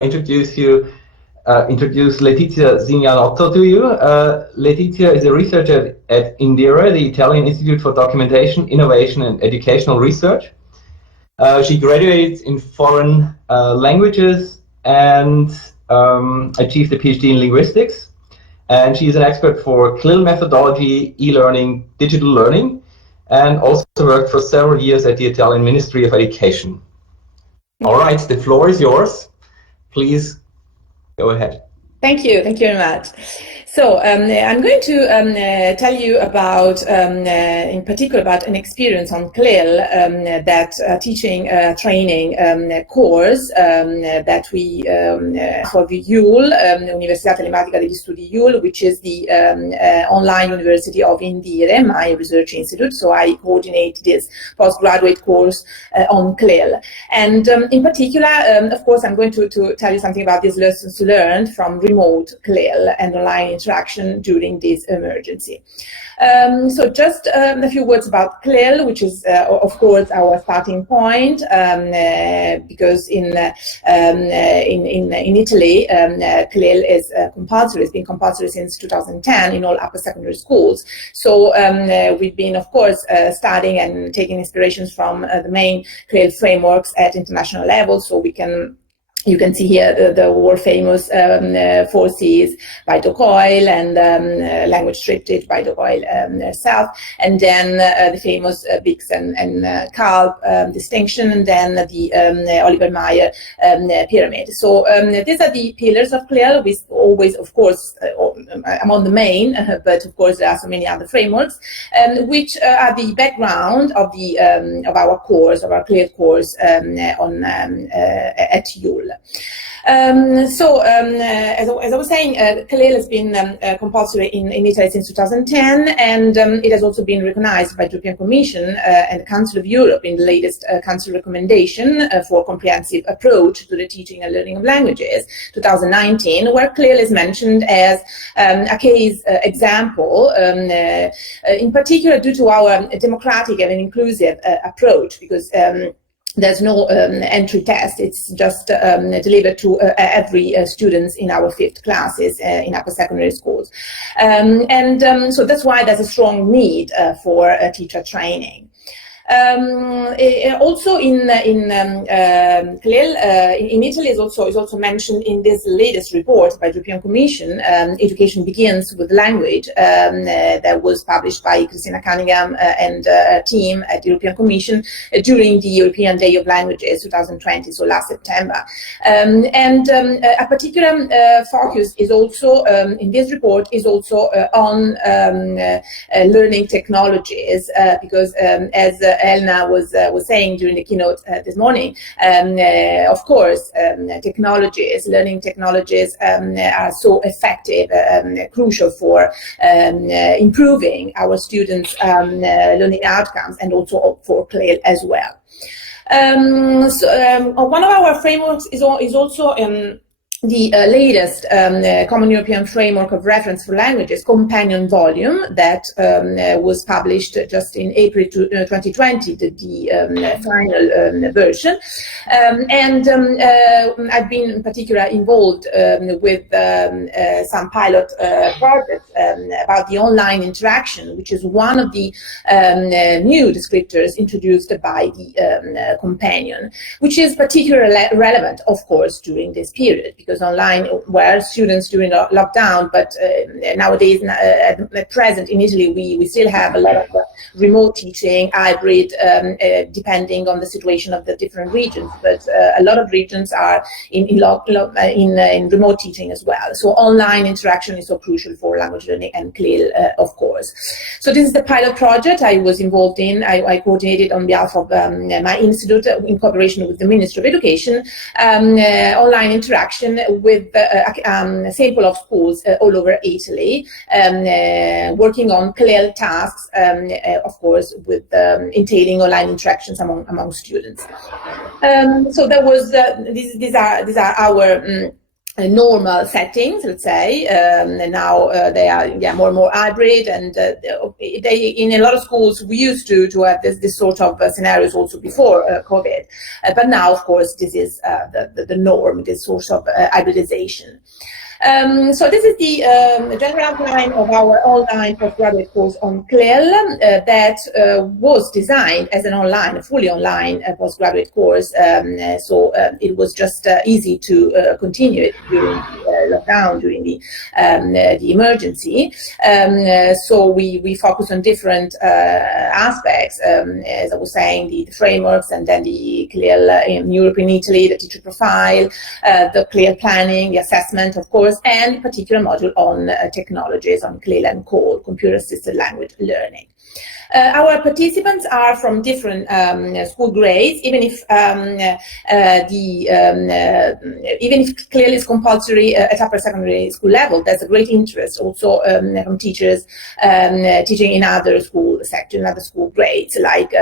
introduce Letizia Zignanotto to you. Letizia is a researcher at Indira, the Italian Institute for Documentation, Innovation and Educational Research. She graduated in foreign languages and achieved a PhD in linguistics. And she is an expert for CLIL methodology, e-learning, digital learning, and also worked for several years at the Italian Ministry of Education. All right, the floor is yours. Please go ahead. Thank you very much. So I'm going to tell you about, in particular, about an experience on CLIL, that teaching training course that we for the IUL, Università Telematica degli Studi IUL, which is the online university of Indire, my research institute. So I coordinate this postgraduate course on CLIL. And in particular, of course, I'm going to tell you something about these lessons learned from remote CLIL and online interaction during this emergency. So just a few words about CLIL, which is, of course, our starting point, because in Italy, CLIL is compulsory. It's been compulsory since 2010 in all upper secondary schools. So we've been, of course, studying and taking inspirations from the main CLIL frameworks at international level. So you can see here the world famous 4Cs by Coyle and language triptych by Coyle herself, and then the famous Bix and Kalb distinction, and then the Oliver Meyer pyramid. So these are the pillars of CLIL. We always, of course, I'm on the main, but of course there are so many other frameworks, which are the background of the of our course, of our CLIL course at IUL. As I was saying, CLIL has been compulsory in Italy since 2010, and it has also been recognized by the European Commission and the Council of Europe in the latest Council recommendation for comprehensive approach to the teaching and learning of languages, 2019, where CLIL is mentioned as a case example, in particular due to our democratic and inclusive approach, because there's no entry test. It's just delivered to every students in our 5th classes in upper secondary schools. So that's why there's a strong need for teacher training. Also in CLIL, in Italy is also mentioned in this latest report by the European Commission, Education Begins with Language, that was published by Christina Cunningham and a team at the European Commission during the European Day of Languages 2020, so last September. A particular focus is also, in this report, is also on learning technologies, because as Elna was saying during the keynote this morning, of course, learning technologies are so effective, crucial for improving our students' learning outcomes, and also for CLIL as well. One of our frameworks is also the latest Common European Framework of Reference for Languages companion volume that was published just in April 2020, the final version. I've been in particular involved with some pilot projects about the online interaction, which is one of the new descriptors introduced by the companion, which is particularly relevant, of course, during this period, because online were students during lockdown, but nowadays, at present in Italy, we still have a lot of remote teaching, hybrid, depending on the situation of the different regions. But a lot of regions are in remote teaching as well. So online interaction is so crucial for language learning and CLIL, of course. So this is the pilot project I was involved in. I coordinated on behalf of my institute in cooperation with the Ministry of Education, online interaction with a sample of schools all over Italy, working on CLIL tasks, of course, with entailing online interactions among students. So there was these are our normal settings, let's say. And now they are more and more hybrid, and they, in a lot of schools, we used to have this sort of scenarios also before COVID, but now, of course, this is the norm, this sort of hybridization. So this is the general outline of our online postgraduate course on CLIL that was designed as an online, a fully online postgraduate course. So it was just easy to continue it during the lockdown, during the emergency. So we focus on different aspects, as I was saying, the frameworks, and then the CLIL in Europe and Italy, the teacher profile, the CLIL planning, the assessment, of course, and a particular module on technologies, on CLIL and COL, computer-assisted language learning. Our participants are from different school grades, even if even if CLIL is compulsory at upper secondary school level. There's a great interest also from teachers teaching in other school sections, other school grades, like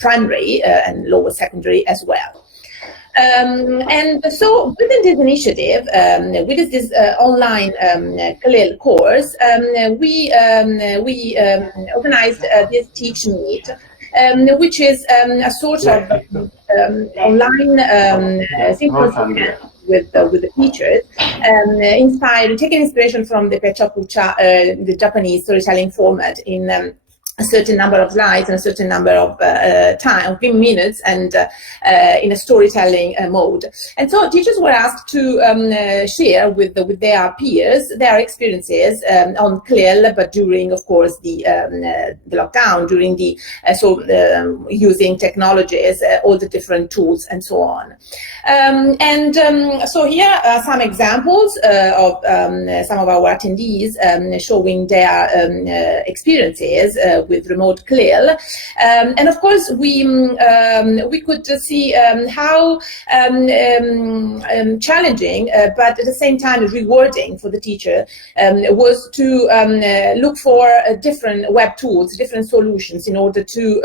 primary and lower secondary as well. And so within this initiative, with this online CLIL course, we organized this Teach Meet, which is a sort of online symposium with the teachers, taking inspiration from the Pechakucha, the Japanese storytelling format, in a certain number of slides and a certain number of time, 15 minutes, and in a storytelling mode. And so teachers were asked to share with their peers their experiences on CLIL, but during, of course, the lockdown, during the using technologies, all the different tools, and so on. So here are some examples of some of our attendees showing their experiences with remote CLIL, and of course we could see how challenging, but at the same time rewarding for the teacher was to look for different web tools, different solutions, in order to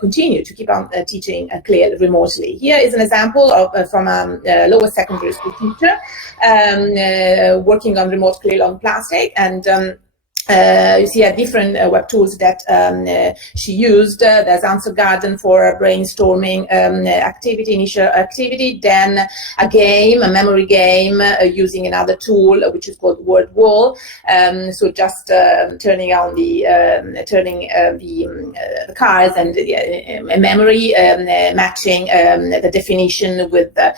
continue to keep on teaching CLIL remotely. Here is an example of from a lower secondary school teacher working on remote CLIL on plastic, and you see different web tools that she used. There's Answer Garden for a brainstorming activity, initial activity, then a game, a memory game, using another tool which is called Word Wall. So just turning on the the cards and a memory, matching the definition with the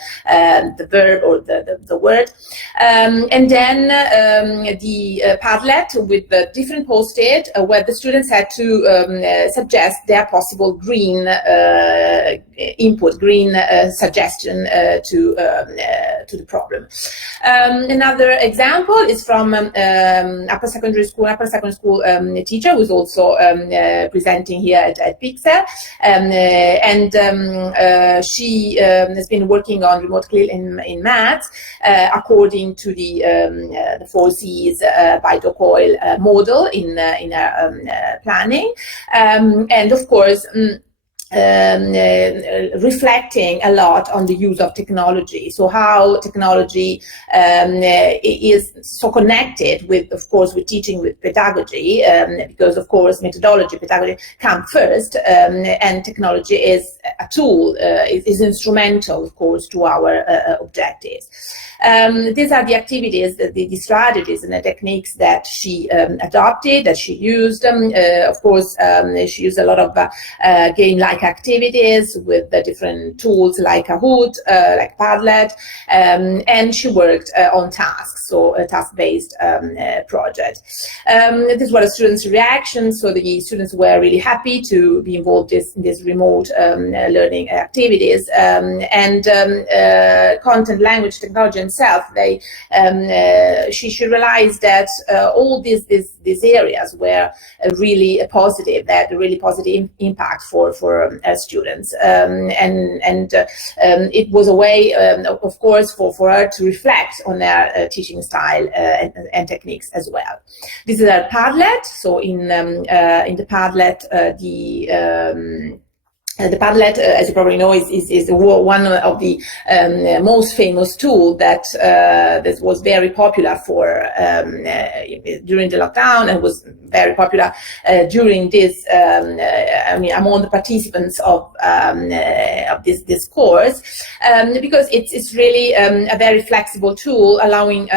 verb or the word, and then the Padlet with the different post-it where the students had to suggest their possible green input, green suggestion to the problem. Another example is from upper secondary school teacher who is also presenting here at Pixel, and she has been working on remote CLIL in maths according to the 4 C's by Docoil model in planning, and of course reflecting a lot on the use of technology. So how technology is so connected with, of course, with teaching, with pedagogy, because of course methodology, pedagogy come first, and technology is a tool, is instrumental, of course, to our objectives. These are the activities, the strategies and the techniques that she adopted, that she used. Of course, she used a lot of game-like activities with the different tools like Kahoot, like Padlet, and she worked on tasks, so a task-based project. This was the students' reaction. So the students were really happy to be involved in this remote learning activities, and content, language, technology, and self. She realized that all these areas were really positive, that a really positive impact for students, and it was a way, of course, for her to reflect on their teaching style and techniques as well. This is a Padlet. So in the Padlet, The Padlet, as you probably know, is one of the most famous tools that was very popular for during the lockdown, and was very popular during this. Among the participants of this course, because it's really a very flexible tool, allowing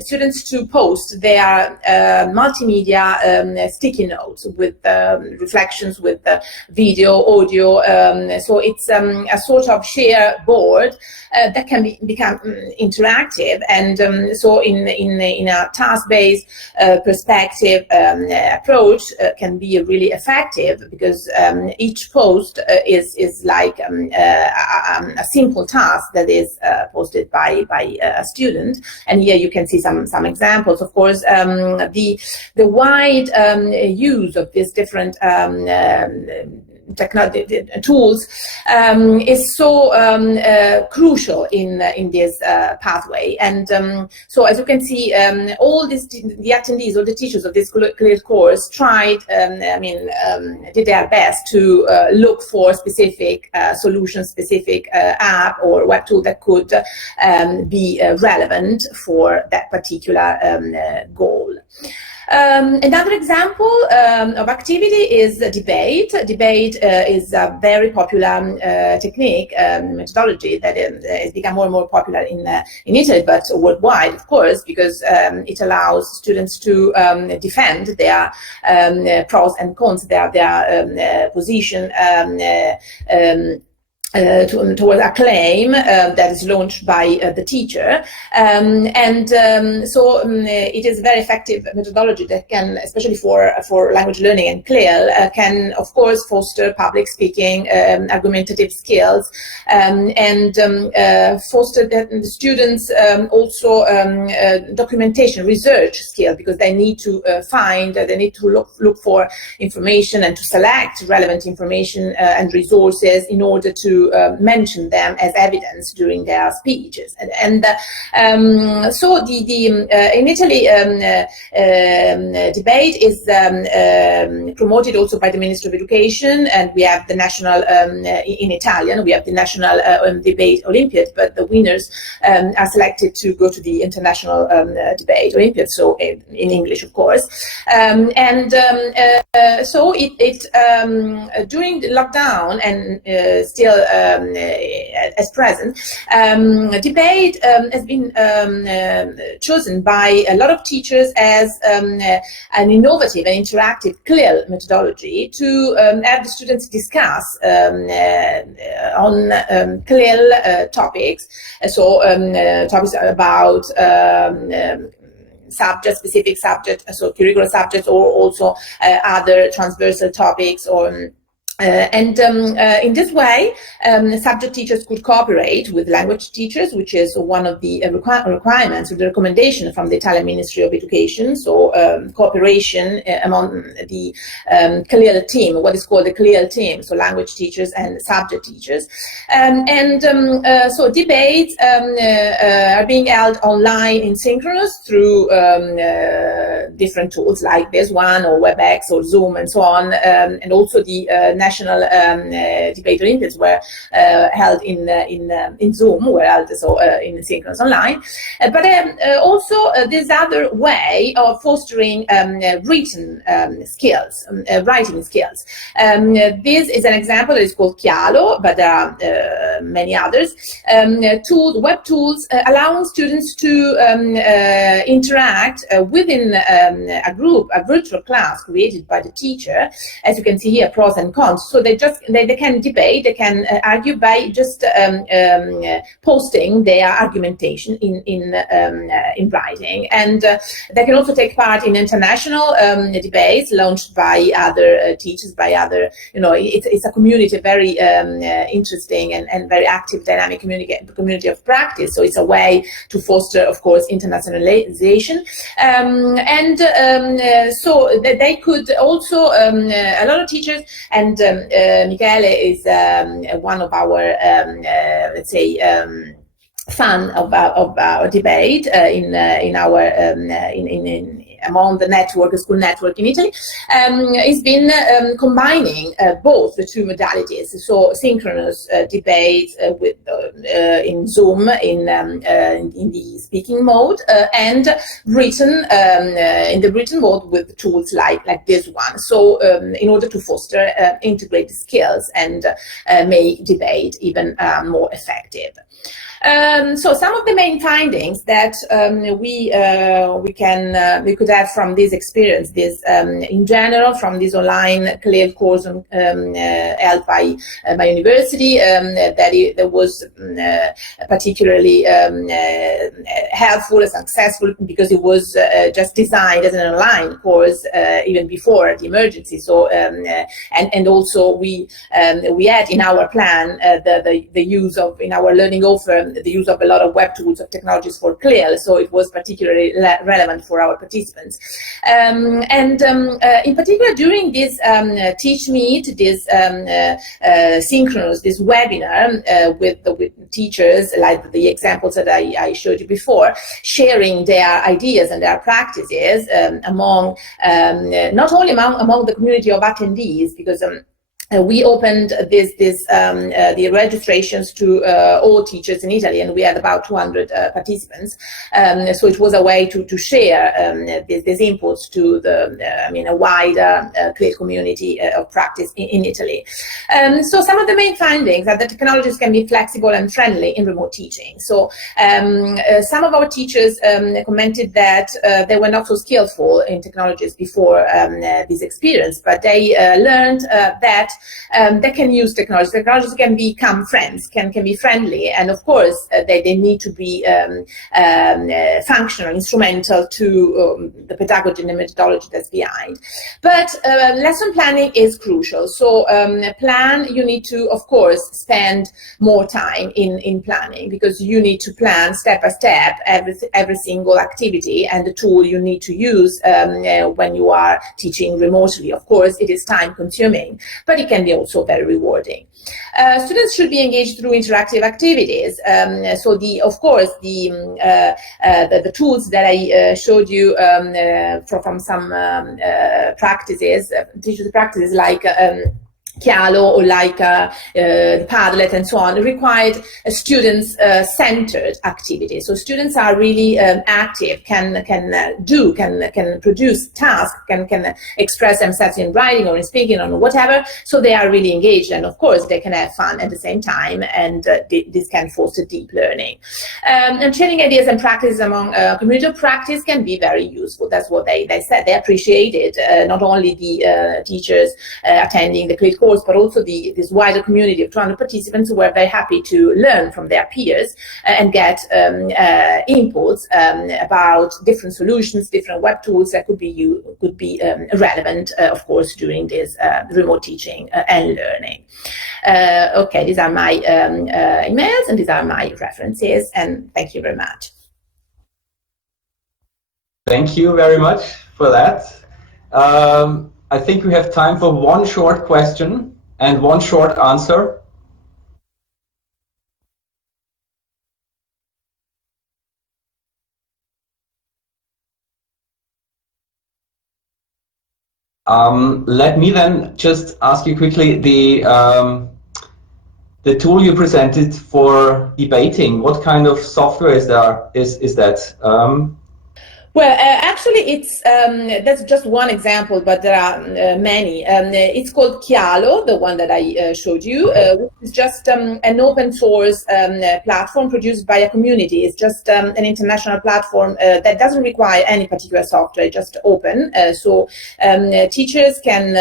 students to post their multimedia sticky notes with reflections, with video, audio, so it's a sort of share board that can become interactive, and so in a task-based perspective approach can be really effective, because each post is like a simple task that is posted by a student. And here you can see some examples. Of course, the wide use of these different technology tools is so crucial in this pathway. And so, as you can see, all the attendees, all the teachers of this CLIL course tried, did their best to look for specific solutions, specific app or web tool that could be relevant for that particular goal. Another example of activity is debate. Debate is a very popular technique, methodology that has become more and more popular in Italy, but worldwide, of course, because it allows students to defend their pros and cons, their position towards a claim that is launched by the teacher, so it is a very effective methodology that can, especially for language learning and CLIL, can of course foster public speaking, argumentative skills, and foster the students also documentation, research skills, because they need to they need to look for information and to select relevant information and resources in order to mention them as evidence during their speeches. So in Italy, debate is promoted also by the Ministry of Education, and we have the national, in Italian, we have the national debate Olympiad, but the winners are selected to go to the international debate Olympiad, so in English, of course. So it during the lockdown and still as present, debate has been chosen by a lot of teachers as an innovative and interactive CLIL methodology to have the students discuss on CLIL topics, so topics about specific subject, so curricular subjects, or also other transversal topics, or in this way, subject teachers could cooperate with language teachers, which is one of the requirements or the recommendation from the Italian Ministry of Education. So cooperation among the CLIL team, what is called the CLIL team, so language teachers and subject teachers. So debates are being held online in synchronous through different tools like this one, or WebEx, or Zoom, and so on, and also the national debate Olympiads were held in Zoom, were held so in synchronous online. But also this other way of fostering written skills, writing skills. This is an example that is called CLIL, but there are many others. Web tools allowing students to interact within a group, a virtual class created by the teacher. As you can see here, pros and cons. So they can debate, they can argue by just posting their argumentation in writing, and they can also take part in international debates launched by other teachers, by other, it's a community, very interesting and very active, dynamic community of practice. So it's a way to foster, of course, internationalization, so they could also, a lot of teachers, and Michele is one of our, let's say, fan of our debate in our among the network, the school network in Italy, has been combining both the two modalities, so synchronous debate with in Zoom in the speaking mode, and written in the written mode with tools like this one. So in order to foster integrated skills and make debate even more effective. So some of the main findings that we could have from this experience, in general, from this online CLIL course held by my university, that was particularly helpful and successful because it was just designed as an online course even before the emergency. So and also we had in our plan the use of, in our learning offer, the use of a lot of web tools of technologies for CLIL, so it was particularly relevant for our participants. In particular, during this Teach Meet, this synchronous, this webinar with teachers, like the examples that I showed you before, sharing their ideas and their practices among not only among the community of attendees, because we opened the registrations to all teachers in Italy, and we had about 200 participants. So it was a way to share these inputs to a wider CLIL community of practice in Italy. So some of the main findings are that technologies can be flexible and friendly in remote teaching. So some of our teachers commented that they were not so skillful in technologies before this experience, but they learned that they can use technology. Technologies can become friends, can be friendly, and of course they need to be functional, instrumental to the pedagogy and the methodology that's behind. But lesson planning is crucial. So you need to, of course, spend more time in planning, because you need to plan step by step every single activity and the tool you need to use when you are teaching remotely. Of course, it is time consuming, but it can be also very rewarding. Students should be engaged through interactive activities. So of course the tools that I showed you from some practices, teachers' practices like CLIL or like Padlet and so on, required students-centered activity. So students are really active, can produce tasks, can express themselves in writing or in speaking or whatever. So they are really engaged, and of course they can have fun at the same time, and this can foster deep learning. And sharing ideas and practices among community of practice can be very useful. That's what they said. They appreciated not only the teachers attending the CLIL course, but also this wider community of 200 participants who were very happy to learn from their peers and get inputs about different solutions, different web tools that could be relevant, of course, during this remote teaching and learning. Okay, these are my emails and these are my references, and thank you very much. Thank you very much for that. I think we have time for one short question and one short answer. Let me then just ask you quickly, the tool you presented for debating, what kind of software is that? Well, actually, it's that's just one example, but there are many. It's called CLIL, the one that I showed you, which is just an open source platform produced by a community. It's just an international platform that doesn't require any particular software, just open. So teachers can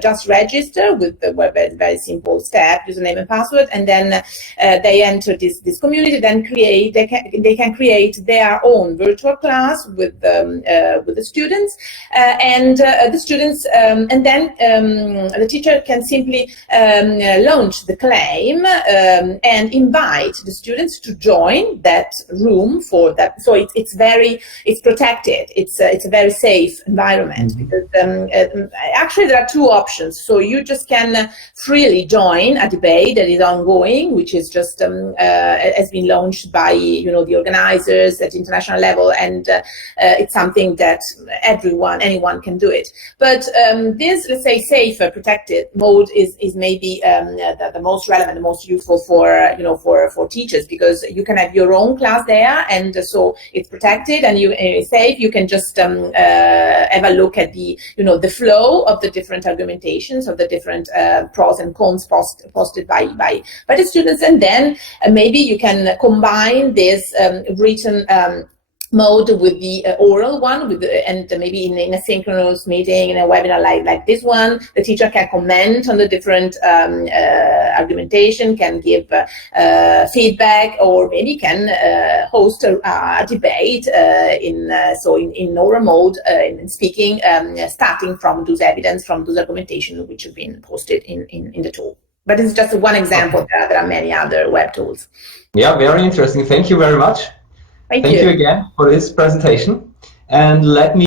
just register with a very simple step, username and password, and then they enter this community. Then they can create their own virtual class with the students, and the students, and then the teacher can simply launch the claim and invite the students to join that room for that. So it's protected. It's a very safe environment, because actually there are two options. So you just can freely join a debate that is ongoing, which is just has been launched by the organizers at international level, and it's something that anyone can do it. But this, let's say, safer, protected mode is maybe the most relevant, the most useful for for teachers, because you can have your own class there, and so it's protected and it's safe. You can just have a look at the the flow of the different argumentations, of the different pros and cons posted by the students, and then maybe you can combine this written mode with the oral one, and maybe in a synchronous meeting, in a webinar like this one, the teacher can comment on the different argumentation, can give feedback, or maybe can host a debate in oral mode, in speaking, starting from those evidence, from those argumentation which have been posted in the tool. But it's just one example. Okay. There are many other web tools. Yeah, very interesting. Thank you very much. Thank you again for this presentation. And let me